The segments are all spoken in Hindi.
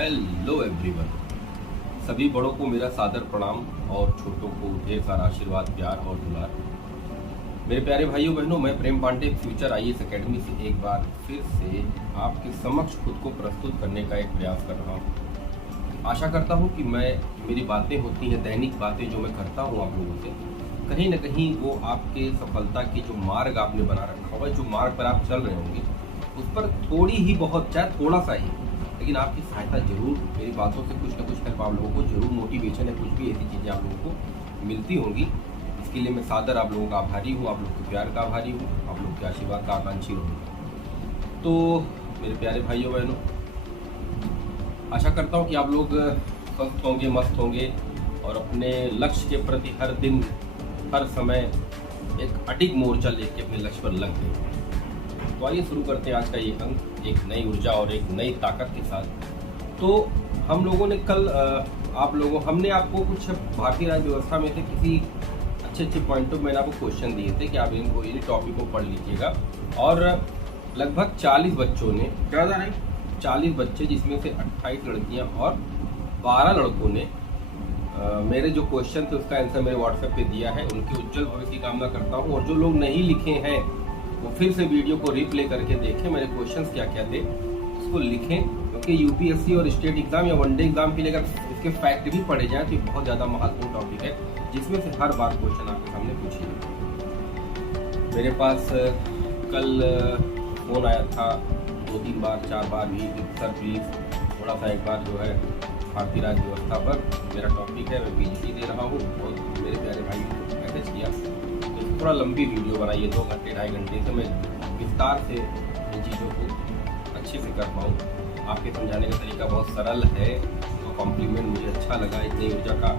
Hello everyone. सभी बड़ों को मेरा सादर प्रणाम और छोटों को ढेर सारा आशीर्वाद, प्यार और दुलार। मेरे प्यारे भाइयों बहनों, मैं प्रेम पांडे फ्यूचर IAS एकेडमी से एक बार फिर से आपके समक्ष खुद को प्रस्तुत करने का एक प्रयास कर रहा हूँ। आशा करता हूँ कि मेरी बातें होती हैं, दैनिक बातें जो मैं करता हूँ आप लोगों से, कहीं ना कहीं वो आपके सफलता की जो मार्ग आपने बना रखा होगा, जो मार्ग पर आप चल रहे होंगे, उस पर थोड़ी ही बहुत, चाहे थोड़ा सा ही, लेकिन आपकी सहायता जरूर, मेरी बातों से कुछ ना कुछ हेल्प आप लोगों को जरूर, मोटिवेशन है, कुछ भी ऐसी चीज़ें आप लोगों को मिलती होंगी। इसके लिए मैं सादर आप लोगों का आभारी हूँ, आप लोग के प्यार का आभारी हूँ, आप लोग के आशीर्वाद का आकांक्षी रहूँगा। तो मेरे प्यारे भाइयों बहनों, आशा करता हूँ कि आप लोग स्वस्थ होंगे, मस्त होंगे और अपने लक्ष्य के प्रति हर दिन हर समय एक अडिग मोर्चा लेके अपने लक्ष्य पर लग गए। तो आइए शुरू करते हैं आज का ये अंक एक नई ऊर्जा और एक नई ताकत के साथ। तो हम लोगों ने कल हमने आपको कुछ भारतीय राज्य व्यवस्था में से किसी अच्छे पॉइंटों में मैंने आपको क्वेश्चन दिए थे कि आप इनको ये टॉपिक को पढ़ लीजिएगा। और लगभग 40 बच्चों ने, ज़्यादा नहीं, 40 बच्चे, जिसमें से 28 लड़कियाँ और 12 लड़कों ने मेरे जो क्वेश्चन थे उसका आंसर मेरे व्हाट्सएप पे दिया है। उनके उज्जवल भविष्य की कामना करता हूँ। और जो लोग नहीं लिखे हैं वो फिर से वीडियो को रिप्ले करके देखें, मेरे क्वेश्चंस क्या क्या थे उसको लिखें, क्योंकि UPSC और स्टेट एग्जाम या वनडे एग्जाम के लिए अगर इसके फैक्ट भी पढ़े जाएँ तो ये बहुत ज़्यादा महत्वपूर्ण टॉपिक है, जिसमें से हर बार क्वेश्चन आपके सामने पूछिए। मेरे पास कल फ़ोन आया था 2-3 बार 4 बार भी, सर प्लीज़ थोड़ा सा एक बार जो है भारतीय राज्य व्यवस्था पर मेरा टॉपिक है, मैं PGT दे रहा हूँ, और मेरे प्यारे भाई को मैसेज किया तो थोड़ा लंबी वीडियो बनाइए, 2 घंटे 2.5 घंटे से मैं विस्तार से इन चीज़ों को अच्छे से कर पाऊँ। आपके समझाने का तरीका बहुत सरल है और कॉम्प्लीमेंट मुझे अच्छा लगा, इतनी ऊर्जा का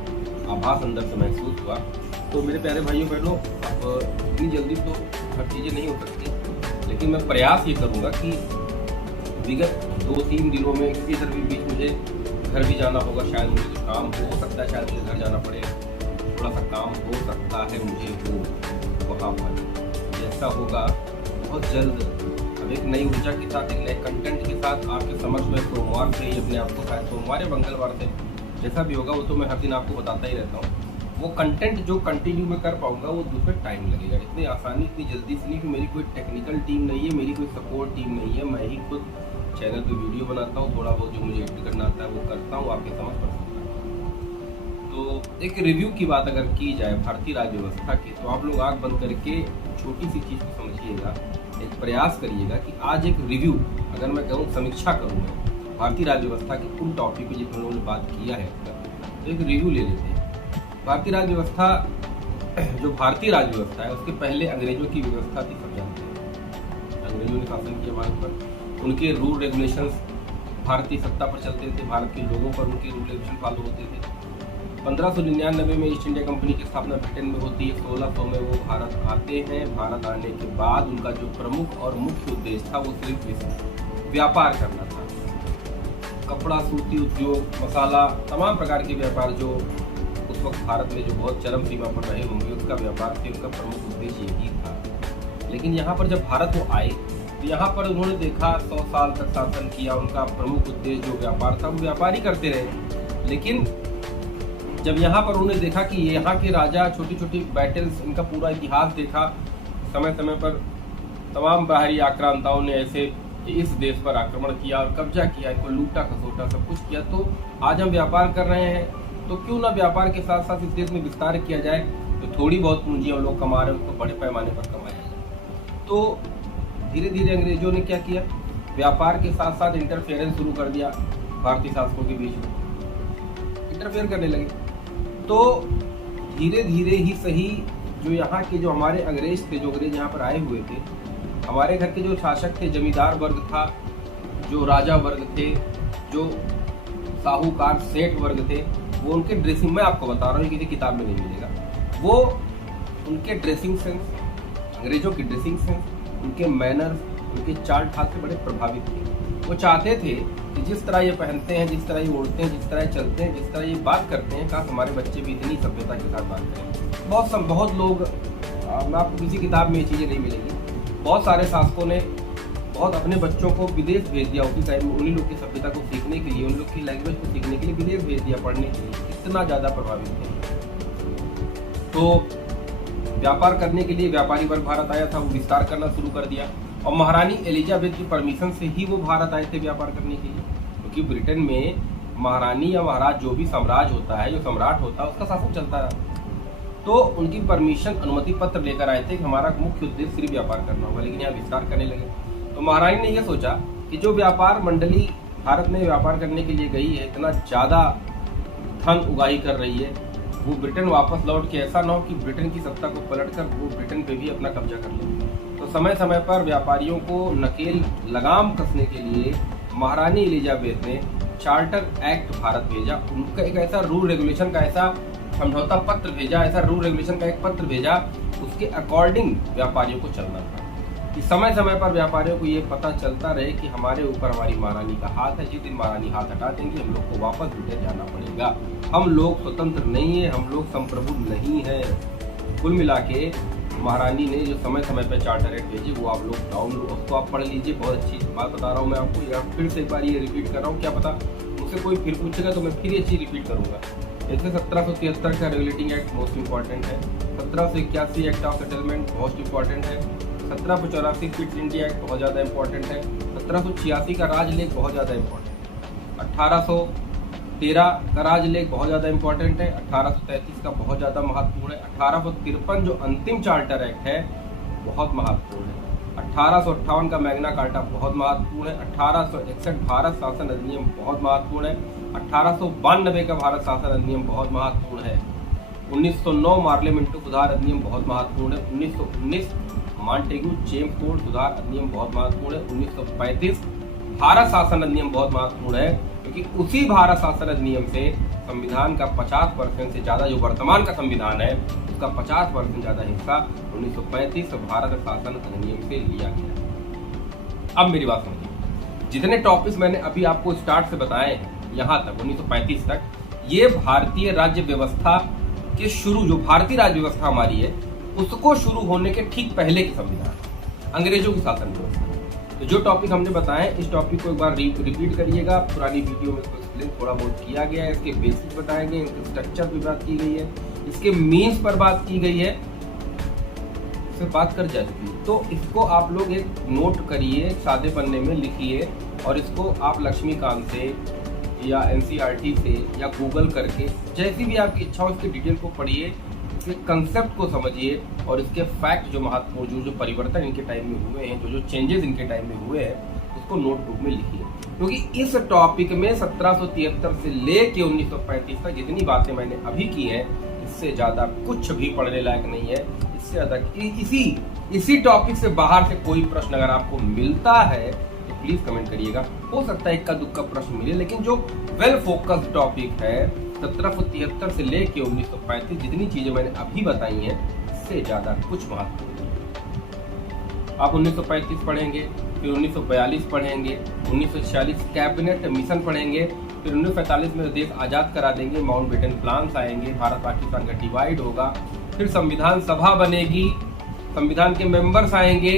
आभास अंदर से महसूस हुआ। तो मेरे प्यारे भाइयों बहनों, अब इतनी जल्दी तो हर चीज़ें नहीं हो सकती, लेकिन मैं प्रयास ये करूँगा कि विगत 2-3 दिनों में, किसी तरह भी बीच मुझे घर भी जाना होगा, शायद मुझे कुछ काम हो सकता है, शायद मुझे घर जाना पड़े, थोड़ा सा काम हो सकता है मुझे वो वहाँ पर। जैसा होगा बहुत जल्द अब एक नई ऊर्जा के साथ, एक नए कंटेंट के साथ आपके समक्ष में सोमवार से ही अपने आप को, शायद सोमवार या मंगलवार से, जैसा भी होगा वो तो मैं हर दिन आपको बताता ही रहता हूँ। वो कंटेंट जो कंटिन्यू में कर पाऊँगा वो दूसरे टाइम लगेगा, इतनी आसानी, इतनी जल्दी से नहीं, कि मेरी कोई टेक्निकल टीम नहीं है, मेरी कोई सपोर्ट टीम नहीं है, मैं ही खुद चैनल पे वीडियो बनाता हूँ, थोड़ा बहुत जो मुझे एडिट करना आता है वो करता हूँ, आपके समझ पर सकता है। तो एक रिव्यू की बात अगर की जाए भारतीय राज्य व्यवस्था की, तो आप लोग आँख बंद करके छोटी सी चीज़ को समझिएगा, एक प्रयास करिएगा कि आज एक रिव्यू, अगर मैं कहूँ समीक्षा करूँ मैं भारतीय राज्य व्यवस्था के उन टॉपिक पे जिन लोगों ने बात किया है, तो एक रिव्यू ले लेते हैं। भारतीय राज्य व्यवस्था, जो भारतीय राज्य व्यवस्था है, उसके पहले अंग्रेजों की व्यवस्था थी, सब जानते हैं। अंग्रेजों ने शासन किया भारत पर, उनके रूल रेगुलेशंस भारतीय सत्ता पर चलते थे, भारत के लोगों पर उनके रूल रेगुलेशन फॉलो होते थे। 1599 में ईस्ट इंडिया कंपनी की स्थापना ब्रिटेन में होती है, 1600 में वो भारत आते हैं। भारत आने के बाद उनका जो प्रमुख और मुख्य उद्देश्य था वो सिर्फ व्यापार करना था। कपड़ा, सूती उद्योग, मसाला, तमाम प्रकार के व्यापार जो उस वक्त भारत में जो बहुत चरम सीमा पर रहे होंगे, उसका व्यापार थे, उनका प्रमुख उद्देश्य यही था। लेकिन यहाँ पर जब भारत वो आए तो यहाँ पर उन्होंने देखा 100 साल तक शासन किया, उनका प्रमुख उद्देश्य जो व्यापार था वो व्यापार ही करते रहे। लेकिन जब यहाँ पर उन्होंने देखा कि यहाँ के राजा, छोटी छोटी बैटल्स, इनका पूरा इतिहास देखा, समय समय पर तमाम बाहरी आक्रांताओं ने ऐसे इस देश पर आक्रमण किया और कब्जा किया, इनको लूटा खसोटा सब कुछ किया, तो आज हम व्यापार कर रहे हैं, तो क्यों ना व्यापार के साथ साथ इस देश में विस्तार किया जाए, तो थोड़ी बहुत पूंजी हम लोग कमा रहे हैं उसको बड़े पैमाने पर कमाया जाए। तो धीरे धीरे अंग्रेजों ने क्या किया, व्यापार के साथ साथ इंटरफेरेंस शुरू कर दिया, भारतीय शासकों के बीच में इंटरफेयर करने लगे। तो धीरे धीरे ही सही, जो यहाँ के जो हमारे अंग्रेज थे, जो अंग्रेज यहाँ पर आए हुए थे, हमारे घर के जो शासक थे, जमींदार वर्ग था, जो राजा वर्ग थे, जो साहूकार सेठ वर्ग थे, वो उनके ड्रेसिंग, मैं आपको बता रहा हूँ, किसी किताब में नहीं मिलेगा, वो उनके ड्रेसिंग सेंस, अंग्रेजों की ड्रेसिंग सेंस, उनके मैनर्स, उनके चाल ढाल से बड़े प्रभावित थे। वो चाहते थे कि जिस तरह ये पहनते हैं, जिस तरह ये ओढ़ते हैं, जिस तरह ये चलते हैं, जिस तरह ये बात करते हैं, काश हमारे बच्चे भी इतनी सभ्यता के साथ बात करें। बहुत लोग, मैं आपको किसी किताब में ये चीज़ें नहीं मिलेंगी, बहुत सारे शासकों ने बहुत अपने बच्चों को विदेश भेज दिया उसी टाइम में, उन्हीं लोग की सभ्यता को सीखने के लिए, उन लोग की लैंग्वेज को सीखने के लिए विदेश भेज दिया पढ़ने के लिए, इतना ज़्यादा प्रभावित थे। तो व्यापार करने के लिए व्यापारी वर्ग भारत आया था, वो विस्तार करना शुरू कर दिया और महारानी एलिजाबेथ की परमिशन से ही वो भारत आए थे व्यापार करने के लिए, क्योंकि ब्रिटेन में महारानी या महाराज जो भी साम्राज्य होता है, जो सम्राट होता है, उसका शासन चलता रहा। तो उनकी परमिशन अनुमति पत्र लेकर आए थे कि हमारा मुख्य उद्देश्य सिर्फ व्यापार करना होगा, लेकिन यहाँ विस्तार करने लगे। तो महारानी ने यह सोचा कि जो व्यापार मंडली भारत में व्यापार करने के लिए गई है, इतना ज्यादा धन उगाही कर रही है, वो ब्रिटेन वापस लौट के ऐसा ना हो कि ब्रिटेन की सत्ता को पलटकर वो ब्रिटेन पे भी अपना कब्जा कर ले। तो समय समय पर व्यापारियों को नकेल लगाम कसने के लिए महारानी एलिजाबेथ ने चार्टर एक्ट भारत भेजा, उनका एक ऐसा रूल रेगुलेशन का ऐसा समझौता पत्र भेजा, ऐसा रूल रेगुलेशन का एक पत्र भेजा, उसके अकॉर्डिंग व्यापारियों को चलना था कि समय समय पर व्यापारियों को ये पता चलता रहे कि हमारे ऊपर हमारी महारानी का हाथ है, जिस दिन महारानी हाथ हटा देंगे हम लोग को वापस ब्रिटेन जाना पड़ेगा, हम लोग स्वतंत्र नहीं है, हम लोग संप्रभु नहीं है। कुल मिला के महारानी ने जो समय समय पर चार्टर एक्ट भेजी, वो आप लोग डाउनलोड, उसको आप पढ़ लीजिए, बहुत अच्छी बात बता रहा हूँ मैं आपको, या फिर से एक बार ये रिपीट कर रहा हूँ, क्या पता मुझसे कोई फिर पूछेगा तो मैं फिर ये चीज रिपीट करूंगा। जैसे 1773 का रेगुलेटिंग एक्ट मोस्ट इंपॉर्टेंट है, 1781 act of settlement most important है, 1784 क्विट इंडिया एक्ट बहुत ज़्यादा इंपॉर्टेंट है, 1786 का राजलेख बहुत ज़्यादा इंपॉर्टेंट है, 1813 का राजलेख बहुत ज़्यादा इंपॉर्टेंट है, 1833 का बहुत ज़्यादा महत्वपूर्ण है, 1853 जो अंतिम चार्टर एक्ट है बहुत महत्वपूर्ण है, 1858 का मैग्ना कार्टा बहुत महत्वपूर्ण है, 1861 भारत शासन अधिनियम बहुत महत्वपूर्ण है, 1892 का भारत शासन अधिनियम बहुत महत्वपूर्ण है, 1909 मार्लियामेंटो सुधार अधिनियम बहुत महत्वपूर्ण है, 1919 मॉन्टेग्यू जेम्स कोड सुधार अधिनियम बहुत महत्वपूर्ण है, 1935 भारत शासन अधिनियम बहुत महत्वपूर्ण है, क्योंकि उसी भारत शासन अधिनियम से संविधान का 50% से ज्यादा, जो वर्तमान का संविधान है उसका 50% ज्यादा हिस्सा 1935 भारत शासन अधिनियम से लिया गया। अब मेरी बात समझिए, जितने टॉपिक्स मैंने अभी आपको स्टार्ट से बताए हैं यहाँ तक 1935 तक, ये भारतीय राज्य व्यवस्था के शुरू, जो भारतीय राज्य व्यवस्था हमारी है उसको शुरू होने के ठीक पहले के संविधान, अंग्रेजों की शासन व्यवस्था। तो जो टॉपिक हमने बताए, इस टॉपिक को एक बार रिपीट करिएगा, पुरानी वीडियो में इसको एक्सप्लेन थोड़ा बहुत किया गया है, इसके बेसिक्स बताए गए, इसके स्ट्रक्चर पर बात की गई है, इसके मीन्स पर बात की गई है, इससे बात कर जा चुकी है। तो इसको आप लोग एक नोट करिए, सादे पन्ने में लिखिए और इसको आप लक्ष्मीकांत से या एनसीईआरटी से या गूगल करके, जैसी भी आपकी इच्छा हो, इसके डिटेल को पढ़िए, इसके कंसेप्ट को समझिए और इसके फैक्ट जो महत्वपूर्ण, जो परिवर्तन इनके टाइम में हुए हैं, जो चेंजेस इनके टाइम में हुए हैं, उसको नोटबुक में लिखिए। क्योंकि इस टॉपिक में 1773 से लेके 1935 तक जितनी बातें मैंने अभी की हैं, इससे ज्यादा कुछ भी पढ़ने लायक नहीं है। इससे ज्यादा इसी टॉपिक से बाहर से कोई प्रश्न अगर आपको मिलता है तो प्लीज कमेंट करिएगा। हो सकता है इक्का दुक्का प्रश्न मिले, लेकिन जो वेल फोकस्ड टॉपिक है 1773 से लेके 1935 जितनी चीजें मैंने अभी बताई हैं, इससे ज्यादा कुछ महत्व नहीं। आप 1935 पढ़ेंगे, फिर 1942 पढ़ेंगे, 1946 कैबिनेट मिशन पढ़ेंगे, फिर 1945 में देश आजाद करा देंगे, माउंटबेटन प्लान्स आएंगे, भारत पाकिस्तान का डिवाइड होगा, फिर संविधान सभा बनेगी, संविधान के मेंबर्स आएंगे,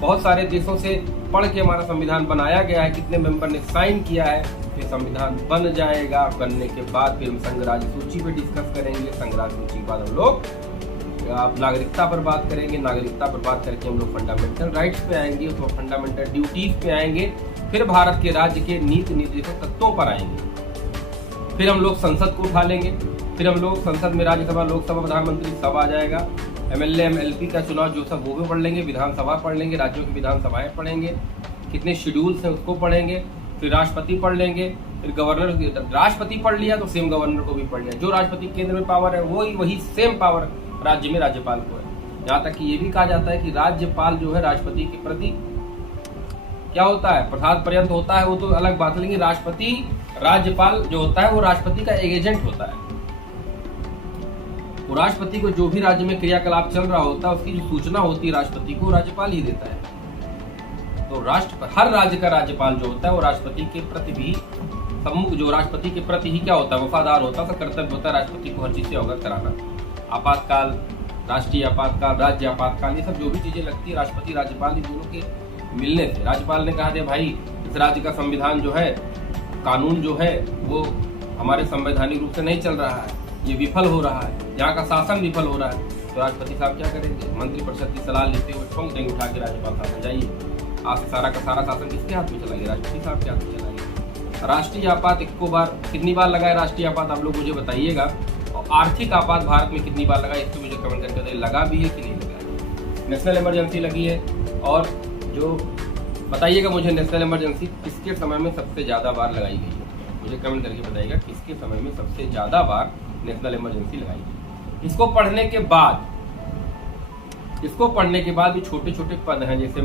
बहुत सारे देशों से पढ़ के हमारा संविधान बनाया गया है, कितने मेंबर ने साइन किया है, फिर संविधान बन जाएगा। बनने के बाद फिर हम संघराज्य सूची पे डिस्कस करेंगे, संघराज्य सूची के बाद हम लोग आप नागरिकता पर बात करेंगे, नागरिकता पर बात करके हम लोग फंडामेंटल राइट्स पे आएंगे, उसमें फंडामेंटल ड्यूटीज पे आएंगे, फिर भारत के राज्य के नीति निर्देशों तत्वों पर आएंगे, फिर हम लोग संसद को उठा लेंगे, फिर हम लोग संसद में राज्यसभा, लोकसभा, प्रधानमंत्री सब आ जाएगा, एमएलए एमएलपी का चुनाव जो सब वो भी पढ़ लेंगे, विधानसभा पढ़ लेंगे, राज्यों की विधानसभाएं पढ़ेंगे, कितने शेड्यूल्स हैं उसको पढ़ेंगे, फिर राष्ट्रपति पढ़ लेंगे, फिर गवर्नर, राष्ट्रपति पढ़ लिया तो सेम गवर्नर को भी पढ़ लिया, जो राष्ट्रपति केंद्र में पावर है वही सेम पावर राज्य में राज्यपाल को है। यहाँ तक कि ये भी कहा जाता है कि राज्यपाल जो है राष्ट्रपति के प्रति क्या होता है, प्रसाद पर्यंत होता है, वो तो अलग बात है, लेकिन राष्ट्रपति, राज्यपाल जो होता है वो राष्ट्रपति का एजेंट होता है। वो राष्ट्रपति को जो भी राज्य में क्रियाकलाप चल रहा होता है उसकी जो सूचना होती है राष्ट्रपति को, राज्यपाल ही देता है। तो हर राज्य का राज्यपाल जो होता है वो राष्ट्रपति के प्रति भी सम्मुख, जो राष्ट्रपति के प्रति ही क्या होता है, वफादार होता है, उसका कर्तव्य होता है राष्ट्रपति को हर चीज से अवगत कराना। आपातकाल, राष्ट्रीय आपातकाल, राज्य आपातकाल, ये सब जो भी चीजें लगती है राष्ट्रपति राज्यपाल इन दोनों के मिलने से। राज्यपाल ने कहा था भाई इस राज्य का संविधान जो है, कानून जो है वो हमारे संवैधानिक रूप से नहीं चल रहा है, ये विफल हो रहा है, यहाँ का शासन विफल हो रहा है। तो राष्ट्रपति साहब क्या करेंगे? मंत्रिपरिषद की सलाह लेते हुए ठोंक देंगे उठा के राज्यपाल साहब जाइए। आज से सारा का सारा शासन किसके हाथ में चलाएंगे? राष्ट्रपति साहब के हाथ में चलाएंगे। राष्ट्रीय आपात कितनी बार लगा है राष्ट्रीय आपात, आप लोग मुझे बताइएगा। और आर्थिक आपात भारत में कितनी बार लगा है इसको मुझे कमेंट करके बताइए, लगा भी है कि नहीं लगा है। नेशनल इमरजेंसी लगी है, और जो बताइएगा मुझे नेशनल इमरजेंसी किसके समय में सबसे ज़्यादा बार लगाई गई है, मुझे कमेंट करके बताइएगा किसके समय में सबसे ज़्यादा बार नेशनल इमरजेंसी लगाई गई। इसको पढ़ने के बाद भी छोटे छोटे पद हैं, जैसे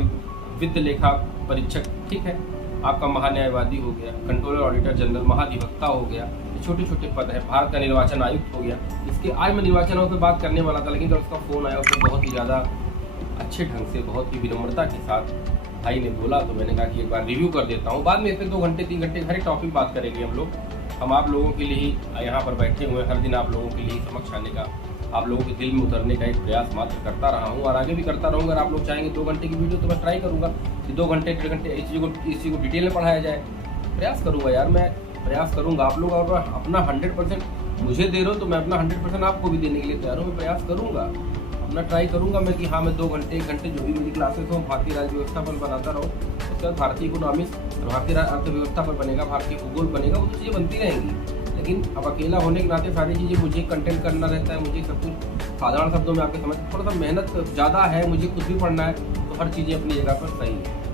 वित्त लेखा परीक्षक, ठीक है, आपका महान्यायवादी हो गया, कंट्रोलर ऑडिटर जनरल, महाधिवक्ता हो गया, ये छोटे छोटे पद है। भारत का निर्वाचन आयुक्त हो गया, इसके आज मैं निर्वाचन आयोग पे बात करने वाला था, लेकिन जब उसका फोन आया उसको बहुत ही ज़्यादा अच्छे ढंग से, बहुत ही विनम्रता के साथ भाई ने बोला, तो मैंने कहा कि एक बार रिव्यू कर देता हूँ। बाद में इस पर 2 घंटे 3 घंटे हर एक टॉपिक बात करेंगे हम लोग। हम आप लोगों के लिए ही यहाँ पर बैठे हुए हैं, हर दिन आप लोगों के लिए समक्ष आने का, आप लोगों के दिल में उतरने का एक प्रयास मात्र करता रहा हूँ और आगे भी करता रहूँगा। अगर आप लोग चाहेंगे 2 घंटे की वीडियो तो मैं ट्राई करूँगा कि 2 घंटे 1.5 घंटे इस चीज़ को डिटेल में पढ़ाया जाए। प्रयास करूँगा यार, मैं प्रयास करूँगा। आप लोग अगर अपना 100% मुझे दे रहे हो तो मैं अपना 100% आपको भी देने के लिए तैयार हूँ। मैं प्रयास करूँगा, अपना ट्राई करूँगा मैं कि हाँ मैं 2 घंटे 1 घंटे जो भी मेरी क्लासेस हो भारतीय राज्य व्यवस्था पर बनाता रहूँ। उसके बाद भारतीय इकोनॉमिक्स, भारतीय अर्थव्यवस्था पर बनेगा, भारतीय भूगोल बनेगा, वो तो चीज़ें बनती रहेंगी। लेकिन अब अकेला होने के नाते सारी चीज़ें मुझे कंटेंट करना रहता है, मुझे सब कुछ साधारण शब्दों में आपके समझ, थोड़ा सा मेहनत ज़्यादा है, मुझे खुद भी पढ़ना है, तो हर चीज़ें अपनी जगह पर सही है।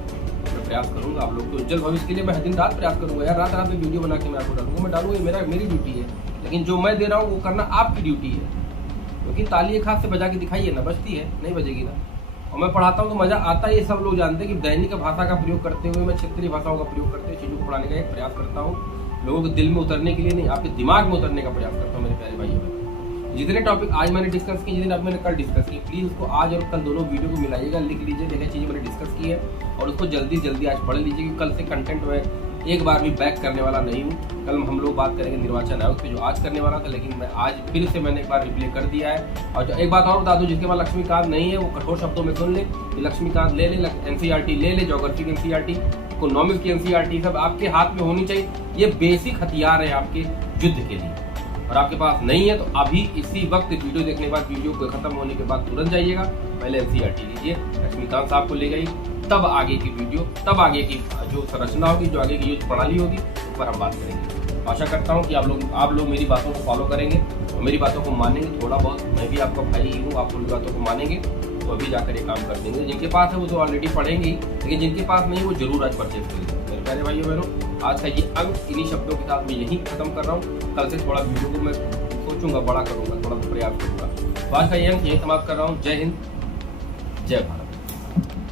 मैं प्रयास करूँगा आप लोग के उज्जवल भविष्य के लिए, मैं दिन रात प्रयास करूँगा यार, रात में वीडियो बना के मैं आपको डालूंगा, मैं डालूंगा, मेरी ड्यूटी है। लेकिन जो मैं दे रहा हूँ वो करना आपकी ड्यूटी है, क्योंकि ताली एक हाथ से बजा के दिखाइए ना, बजती है नहीं बजेगी ना। और मैं पढ़ाता हूँ तो मज़ा आता है, ये सब लोग जानते हैं कि दैनिक भाषा का प्रयोग करते हुए, मैं क्षेत्रीय भाषाओं का प्रयोग करते हुए चीज़ों को पढ़ाने का एक प्रयास करता हूँ। लोगों के दिल में उतरने के लिए नहीं, आपके दिमाग में उतरने का प्रयास करता हूँ मेरे प्यारे भाइयों। जितने टॉपिक आज मैंने डिस्कस किए, जितने मैंने कल डिस्कस किए, प्लीज़ उसको आज और कल दोनों वीडियो को मिलाइएगा, लिख लीजिए क्या चीज़ें मैंने डिस्कस की है, और उसको जल्दी आज पढ़ लीजिए, क्योंकि कल से कंटेंट में एक बार भी बैक करने वाला नहीं हूँ। कल हम लोग बात करेंगे निर्वाचन आयोग पे, जो आज करने वाला था, लेकिन मैं आज फिर से मैंने एक बार रिप्ले कर दिया है। और जो एक बात और बता दूँ, जिसके पास लक्ष्मीकांत नहीं है वो कठोर शब्दों में सुन ले कि लक्ष्मीकांत ले ले, एनसीईआरटी ले ले, ज्योग्राफी की एनसीईआरटी, इकोनॉमिक्स की एनसीईआरटी, सब आपके हाथ में होनी चाहिए। ये बेसिक हथियार है आपके युद्ध के लिए, और आपके पास नहीं है तो अभी इसी वक्त वीडियो देखने के बाद, वीडियो को खत्म होने के बाद तुरंत जाइएगा, पहले एनसीईआरटी लीजिए, लक्ष्मीकांत साहब को ले गई, तब आगे की वीडियो, तब आगे की जो संरचना होगी, जो आगे की जो प्रणाली होगी, उस पर हम बात करेंगे। आशा करता हूँ कि आप लोग मेरी बातों को फॉलो करेंगे और मेरी बातों को मानेंगे। थोड़ा बहुत मैं भी आपका भाई ही हूँ, आप मेरी बातों को मानेंगे तो अभी जाकर ये काम कर देंगे। जिनके पास है वो तो ऑलरेडी पढ़ेंगे ही, लेकिन जिनके पास नहीं वो जरूर आज परचेज करेंगे। मेरे प्यारे भाइयों बहनों, आज का ये अंक इन्हीं शब्दों के साथ मैं यही खत्म कर रहा हूँ। कल से थोड़ा वीडियो को मैं सोचूंगा, बड़ा करूँगा, थोड़ा प्रयास करूँगा। तो आज का ये अंक यही समाप्त कर रहा हूँ। जय हिंद, जय भारत।